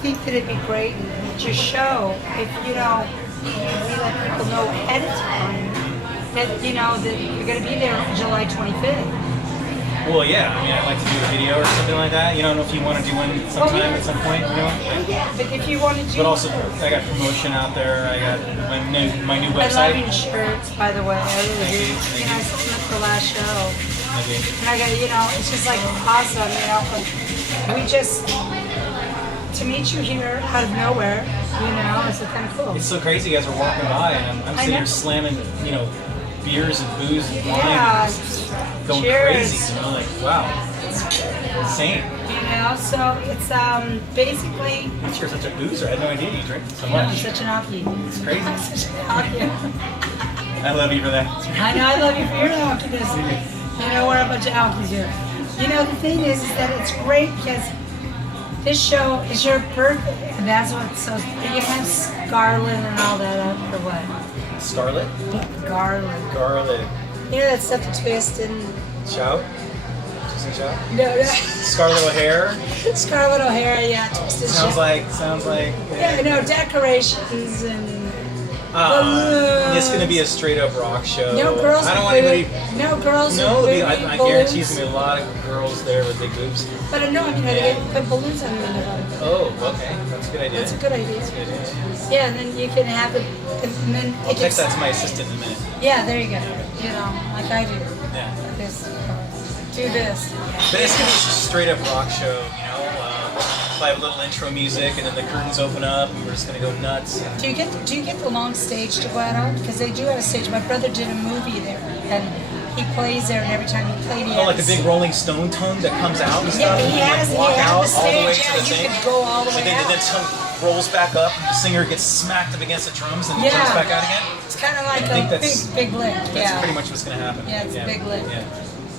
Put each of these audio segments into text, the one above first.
think that it'd be great at your show if, you know, we let people know ahead of time that, you know, that you're going to be there on July 25th. Well, yeah, I mean, I'd like to do a video or something like that. You know, I don't know if you want to do one sometime at some point, you know? Yeah, but if you want to do... But also, I got promotion out there. I got my new website. I love your shirts, by the way. I really do. You know, I saw them at the last show. Okay. And I got, you know, it's just like awesome, you know. We just... To meet you here out of nowhere, you know, it's kind of cool. It's so crazy. You guys are walking by, and I'm sitting here slamming, you know, beers and booze and wine. Yeah. And going Cheers. crazy. You know, like, wow. It's insane. You know, so it's basically... You're such a boozer. I had no idea you drink so I'm much. such an hockey. It's crazy. I'm such an hockey. I love you for that. I know, I love you for your alkiness. You know, we're a bunch of alkies here. You know, the thing is that it's great because this show is your birthday, and that's what's so... You have Scarlet and all that up for what? Scarlet? Garland. Garlet. You know that stuff to twist and... Chow? Twisting chow? No. Scarlet O'Hare? Scarlet O'Hara, yeah, twisted Sounds shit. like... Yeah, no, decorations and... It's gonna be a straight up rock show. No girls. I don't want anybody. No girls. No, with I balloons. guarantee there's gonna be a lot of girls there with big boobs. But no, I mean, they put balloons on the end of it. Oh, okay, that's a good idea. That's a good idea. That's a good idea. Yeah, and then you can have it, and then I'll text that to my assistant in a minute. Yeah, there you go. You know, like I do. Yeah. This, do this. But it's gonna be just a straight up rock show, you know. Play a little intro music, and then the curtains open up, and we're just gonna go nuts. Do you get the long stage to go out on? Because they do have a stage. My brother did a movie there, and he plays there, and every time he played, he Oh, like a big Rolling Stone tongue that comes out and stuff. Yeah, and he you has. like walk He out has the all the way stage. to the Yeah, you thing. could go all the way And out. then the tongue rolls back up, and the singer gets smacked up against the drums, and Yeah. jumps back out again. It's kind of like I think a that's- big lick. That's Yeah. pretty much what's gonna happen. Yeah, it's a big lick. Yeah,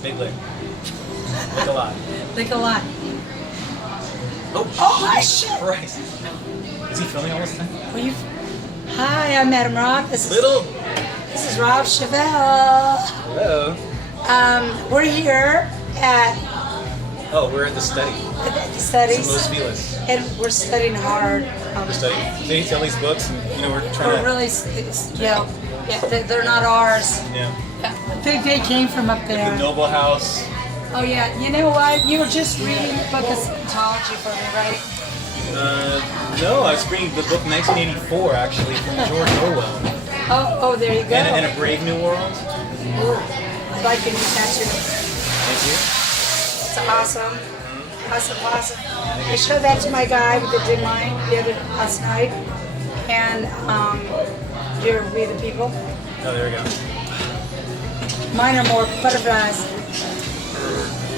big lick. Lick a lot. Lick a lot. Oh my shit! Christ. Is he filming all this time? Well, Hi, I'm Madam Rob. This is Rob Chevelle. Hello. We're here at Oh, we're at the study. the studies, Los Feliz. and we're studying hard. We're studying. So you tell these books, and you know we're trying We're to. really, yeah, they're not ours. Yeah. They came from up The there. Noble House. Oh yeah, you know what? You were just reading the book of Scientology for me, right? No, I was reading the book 1984 actually from George Orwell. Oh, there you go. And A Brave New World. Ooh, I like your new tattoo. Thank you. It's awesome. Awesome. I showed that to my guy that did mine last night. And here we the people. Oh, there we go. Mine are more butterflies.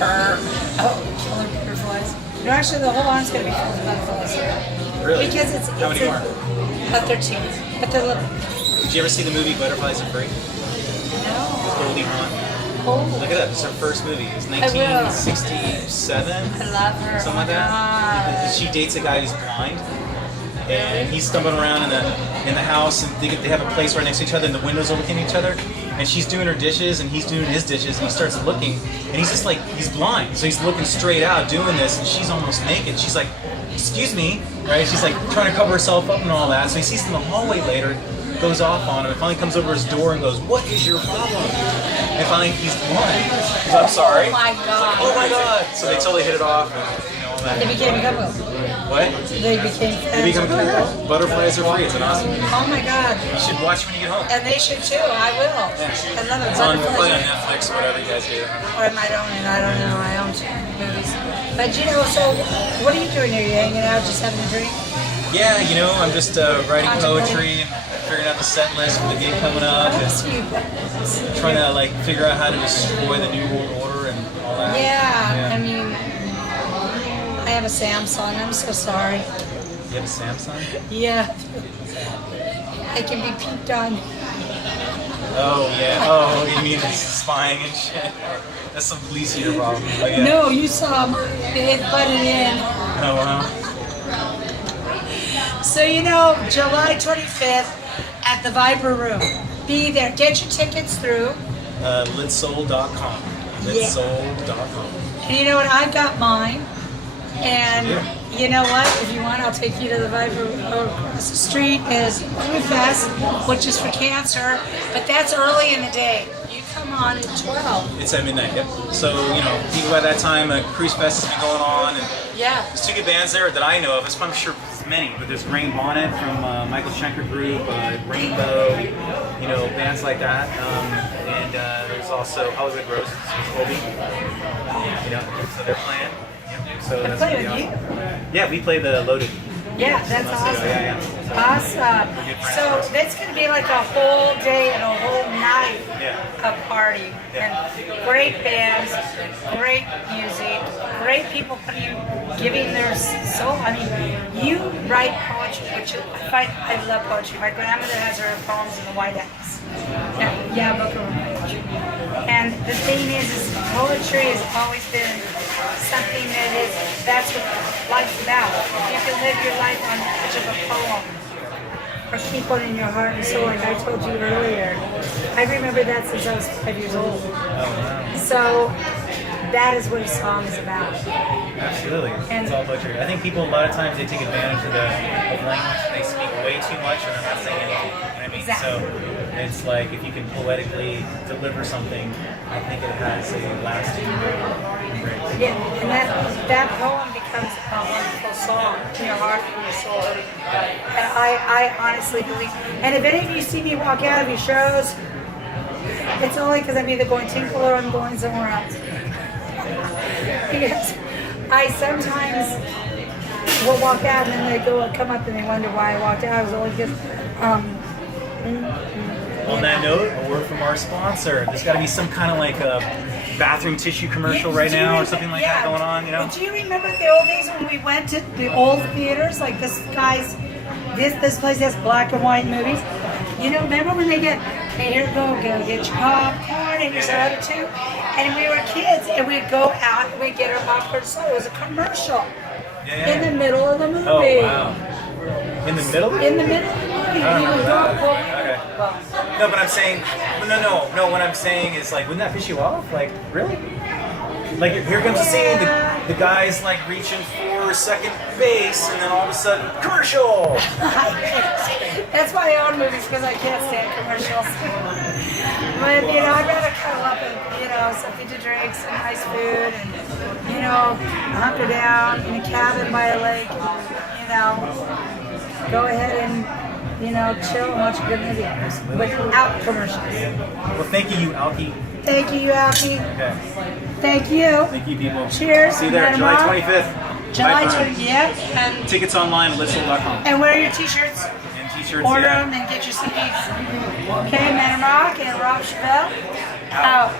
Killer butterflies. No, actually, the whole arm's gonna be full of butterflies. Really? Because it's How many more? 13, but they're little. Did you ever see the movie Butterflies Are Free? No. With Goldie Hawn. Oh, Look it up. It's her first movie. It was will. 1967. I love her. Something like that. She dates a guy who's blind, and he's stumbling around in the house, and they have a place right next to each other, and the windows are looking at each other. And she's doing her dishes, and he's doing his dishes, and he starts looking, and he's just like, he's blind, so he's looking straight out doing this, and she's almost naked. She's like, excuse me, right? She's like trying to cover herself up and all that. So he sees in the hallway later, goes off on him, and finally comes over his door and goes, what is your problem? And finally he's blind. He goes, I'm sorry. Oh my God. Oh my God. So they totally hit it off, and all that. They became a couple. What? They became friends. They become a couple. Butterflies Are Free. It's an awesome movie. Oh my God. You should watch it when you get home. And they should too. I will. I love it. It's on, Butterflies. play on Netflix or whatever you guys do. Or I might own it. I don't know. I own two movies. But you know, so what are you doing here? You hanging out, just having a drink? Yeah, you know, I'm just writing poetry and figuring out the set list for the gig coming up, and trying to like figure out how to destroy the New World Order and all that. Yeah, I mean, I have a Samsung. I'm so sorry. You have a Samsung? Yeah. It can be peeped on. Oh yeah. Oh, you mean it's spying and shit? That's some police eater problem. Oh, yeah. No, you saw it butted in. Oh wow. So you know, July 25th at the Viper Room. Be there. Get your tickets through. Litsoul.com. Litsoul.com. And you know what? I've got mine. And You know what? If you want, I'll take you to the Viper across the street is Food Fest, which is for cancer, but that's early in the day. You come on at 12. It's at midnight, yep. So, you know, people by that time, Cruise Fest has been going on, and Yeah. there's two good bands there that I know of. I'm sure there's many, but there's Rain Bonnet from Michael Schenker Group, Rainbow, you know, bands like that. And there's also Hollywood Roses with Colby, you know, so they're playing. Yep. So that's play pretty with awesome. Yeah, we play the Loaded. Yeah, that's awesome. Yeah. Awesome. So that's going to be like a whole day and a whole night of party. And great bands, great music, great people giving their soul. I mean, you write poetry, which I love poetry. My grandmother has her poems in the White House. Yeah, book of poetry. And the thing is poetry has always been something that's what life's about. You can live your life on the edge of a poem or keep one in your heart and soul, like I told you earlier. I remember that since I was 5 years old. So that is what a song is about. Absolutely. And it's all poetry. I think people a lot of times they take advantage of language and they speak way too much and they're not saying anything. You know what I mean? Exactly. So it's like if you can poetically deliver something, I think it has a lasting embrace. yeah, and that poem becomes a wonderful song in your heart and your soul. And I honestly believe. And if any of you see me walk out of your shows, it's only because I'm either going tinkle or I'm going somewhere else. Because I sometimes will walk out and then they come up and they wonder why I walked out. I was only because. On that note, a word from our sponsor. There's got to be some kind of like a bathroom tissue commercial right now or something like that going on, you know? Do you remember the old days when we went to the old theaters? Like this place has black and white movies. You know, remember when they get, hey, here go get your popcorn and your soda too? And we were kids and we'd go out and we'd get our popcorn soda. It was a commercial in the middle of the movie. Oh, wow. In the middle of it? In the middle of the movie. I don't We would remember go. that. Well, No, but I'm saying, no. What I'm saying is like, wouldn't that piss you off? Like, really? Like, here comes the scene. The guy's like reaching for second base, and then all of a sudden, commercial. That's why I own movies because I can't stand commercials. But you know, I'd rather cuddle up and something to drink, some nice food, and hunker down in a cabin by a lake, and go ahead and chill and watch a good movie without commercials. Well, thank you, Alki. Thank you, Alki. Okay. Thank you. Thank you, people. Cheers. See you there, July 25th. July Bye-bye. 20th. Yep. And Tickets online at litsoul.com. And wear your t-shirts. And t-shirts, Order yeah. them and get your CDs. Okay, Man Rock and Rob Chevelle out.